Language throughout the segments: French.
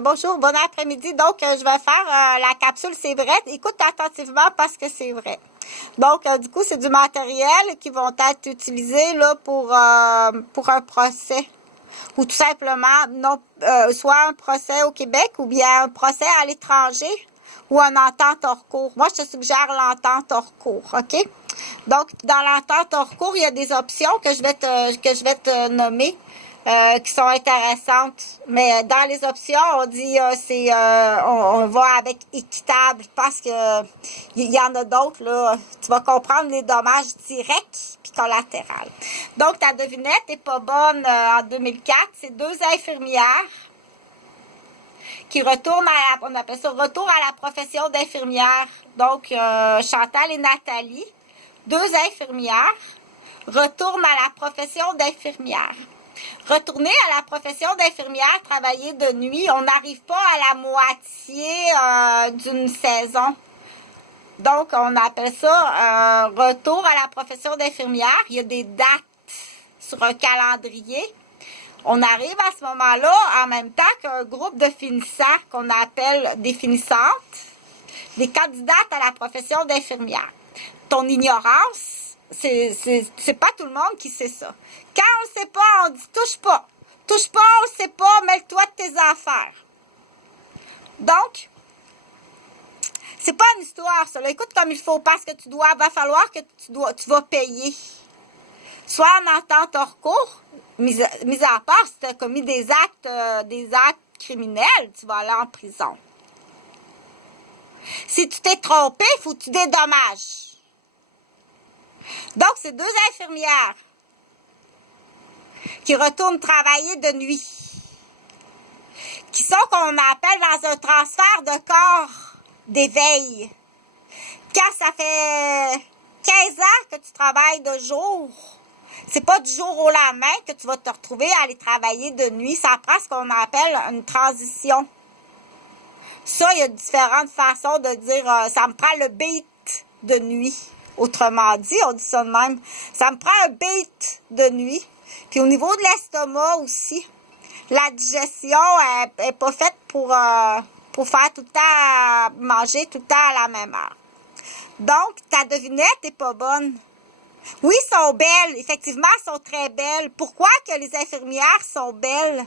bonjour, bon après-midi. Donc, je vais faire la capsule C'est vrai. Écoute attentivement parce que c'est vrai. Donc, du coup, c'est du matériel qui vont être utilisés là, pour un procès. Ou tout simplement, non, soit un procès au Québec ou bien un procès à l'étranger ou une entente hors cours. Moi, je te suggère l'entente hors cours, OK? Donc, dans l'entente hors cours, il y a des options que je vais te nommer. Qui sont intéressantes. Mais dans les options, on dit on va avec équitable parce que il y en a d'autres, là. Tu vas comprendre les dommages directs puis collatéraux. Donc, ta devinette est pas bonne en 2004. C'est deux infirmières qui retournent on appelle ça retour à la profession d'infirmière. Donc, Chantal et Nathalie, deux infirmières, retournent à la profession d'infirmière. Retourner à la profession d'infirmière, travailler de nuit, on n'arrive pas à la moitié d'une saison. Donc, on appelle ça retour à la profession d'infirmière. Il y a des dates sur un calendrier. On arrive à ce moment-là en même temps qu'un groupe de finissants qu'on appelle des finissantes, des candidates à la profession d'infirmière. Ton ignorance, c'est pas tout le monde qui sait ça. Quand on ne sait pas, on dit touche pas. Touche pas, on ne sait pas, mêle-toi de tes affaires. Donc, c'est pas une histoire, ça. Là. Écoute comme il faut, parce que va falloir que tu vas payer. Soit en entente hors cours, mis à part si tu as commis des actes criminels, tu vas aller en prison. Si tu t'es trompé, il faut que tu dédommages. Donc, c'est deux infirmières qui retournent travailler de nuit, qui sont qu'on appelle dans un transfert de corps d'éveil. Quand ça fait 15 ans que tu travailles de jour, c'est pas du jour au lendemain que tu vas te retrouver à aller travailler de nuit. Ça prend ce qu'on appelle une transition. Ça, il y a différentes façons de dire ça me prend le beat de nuit. Autrement dit, on dit ça de même. Ça me prend un beat de nuit. Puis au niveau de l'estomac aussi, la digestion est pas faite pour faire tout le temps, manger tout le temps à la même heure. Donc, ta devinette est pas bonne. Oui, elles sont belles. Effectivement, elles sont très belles. Pourquoi que les infirmières sont belles?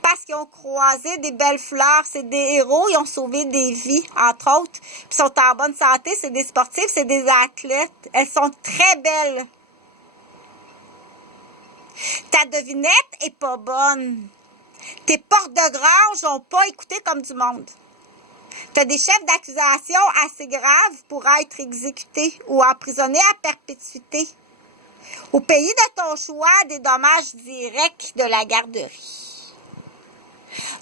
Parce qu'ils ont croisé des belles fleurs. C'est des héros. Ils ont sauvé des vies, entre autres. Puis ils sont en bonne santé. C'est des sportifs, c'est des athlètes. Elles sont très belles. Ta devinette est pas bonne. Tes portes de grange n'ont pas écouté comme du monde. Tu as des chefs d'accusation assez graves pour être exécutés ou emprisonnés à perpétuité. Au pays de ton choix, des dommages directs de la garderie.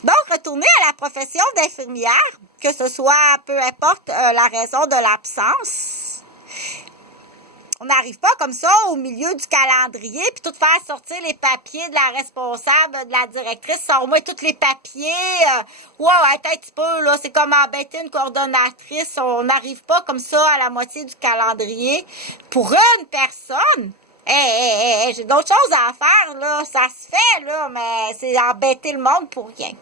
Donc, retourner à la profession d'infirmière, que ce soit, peu importe la raison de l'absence, on n'arrive pas comme ça au milieu du calendrier puis tout faire sortir les papiers de la responsable, de la directrice, sors-moi tous les papiers. Wow, attends un petit peu, là, c'est comme embêter une coordonnatrice. On n'arrive pas comme ça à la moitié du calendrier. Pour une personne, j'ai d'autres choses à faire, là. Ça se fait, là, mais c'est embêter le monde pour rien.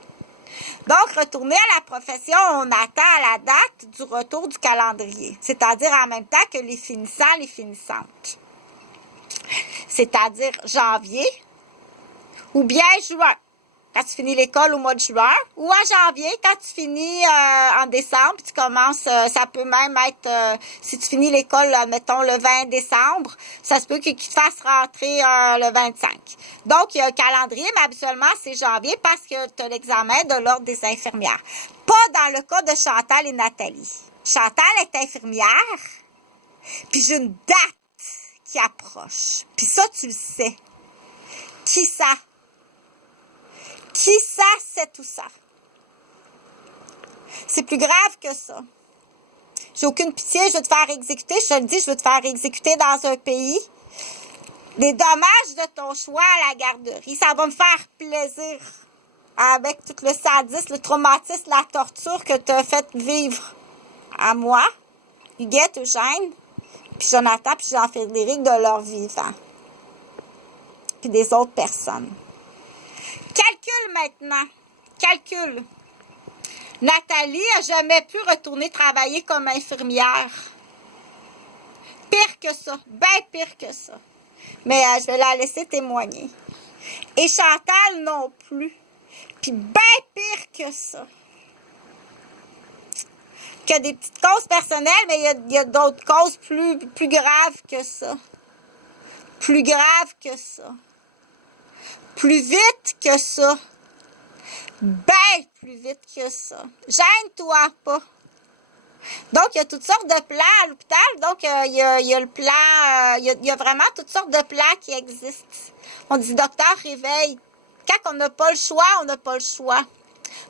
Donc, retourner à la profession, on attend à la date du retour du calendrier, c'est-à-dire en même temps que les finissants, les finissantes. C'est-à-dire janvier ou bien juin, quand tu finis l'école au mois de juin, ou en janvier, quand tu finis en décembre, tu commences, ça peut même être, si tu finis l'école, mettons, le 20 décembre, ça se peut qu'il te fasse rentrer le 25. Donc, il y a un calendrier, mais habituellement, c'est janvier parce que tu as l'examen de l'ordre des infirmières. Pas dans le cas de Chantal et Nathalie. Chantal est infirmière, puis j'ai une date qui approche. Puis ça, tu le sais. Qui ça? Qui ça, c'est tout ça? C'est plus grave que ça. J'ai aucune pitié, je veux te faire exécuter. Je te le dis, je veux te faire exécuter dans un pays. Les dommages de ton choix à la garderie, ça va me faire plaisir. Avec tout le sadisme, le traumatisme, la torture que tu as fait vivre à moi, Huguette, Eugène, puis Jonathan, puis Jean-Frédéric de leur vivant. puis des autres personnes. Calcule maintenant. Calcule. Nathalie a jamais pu retourner travailler comme infirmière. Pire que ça, bien pire que ça. Mais je vais la laisser témoigner. Et Chantal non plus. Puis bien pire que ça. Qu'il y a des petites causes personnelles, mais il y a d'autres causes plus graves que ça. Plus graves que ça. Plus vite que ça. Ben plus vite que ça. Gêne-toi pas. Donc, il y a toutes sortes de plans à l'hôpital. Donc, il y a le plan, il y a vraiment toutes sortes de plans qui existent. On dit, docteur, réveille. Quand on n'a pas le choix, on n'a pas le choix.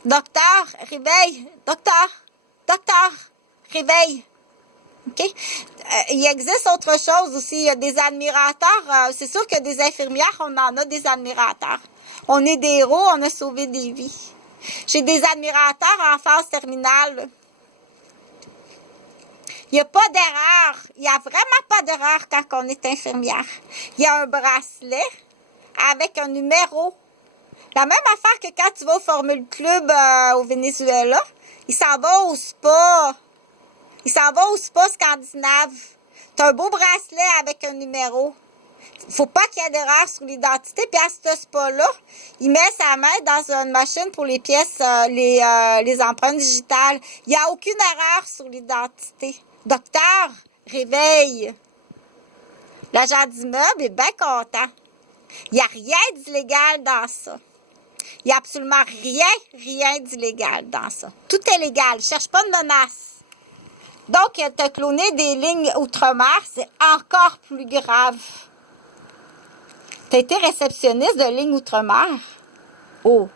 Docteur, réveille. Docteur, réveille. OK? Il existe autre chose aussi. Il y a des admirateurs. C'est sûr que des infirmières, on en a des admirateurs. On est des héros, on a sauvé des vies. J'ai des admirateurs en phase terminale. Il n'y a pas d'erreur. Il n'y a vraiment pas d'erreur quand on est infirmière. Il y a un bracelet avec un numéro. La même affaire que quand tu vas au Formule Club au Venezuela. Il s'en va au spa. Il s'en va au spa scandinave. Tu as un beau bracelet avec un numéro. Faut pas qu'il y ait d'erreur sur l'identité. Puis à ce spa-là, il met sa main dans une machine pour les pièces, les empreintes digitales. Il n'y a aucune erreur sur l'identité. Docteur, réveille. L'agent d'immeuble est bien content. Il n'y a rien d'illégal dans ça. Il n'y a absolument rien d'illégal dans ça. Tout est légal. Cherche pas de menace. Donc, te cloner des lignes outre-mer, c'est encore plus grave. Tu as été réceptionniste de lignes outre-mer? Oh.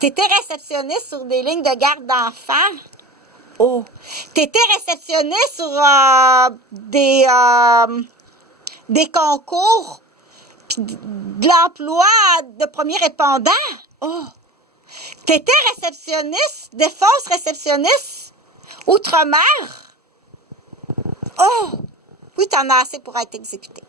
Tu étais réceptionniste sur des lignes de garde d'enfants? Oh. Tu étais réceptionniste sur des concours puis de l'emploi de premier répondant? Oh. Tu étais réceptionniste, des fausses réceptionnistes outre-mer? Oh. Oui, tu en as assez pour être exécuté.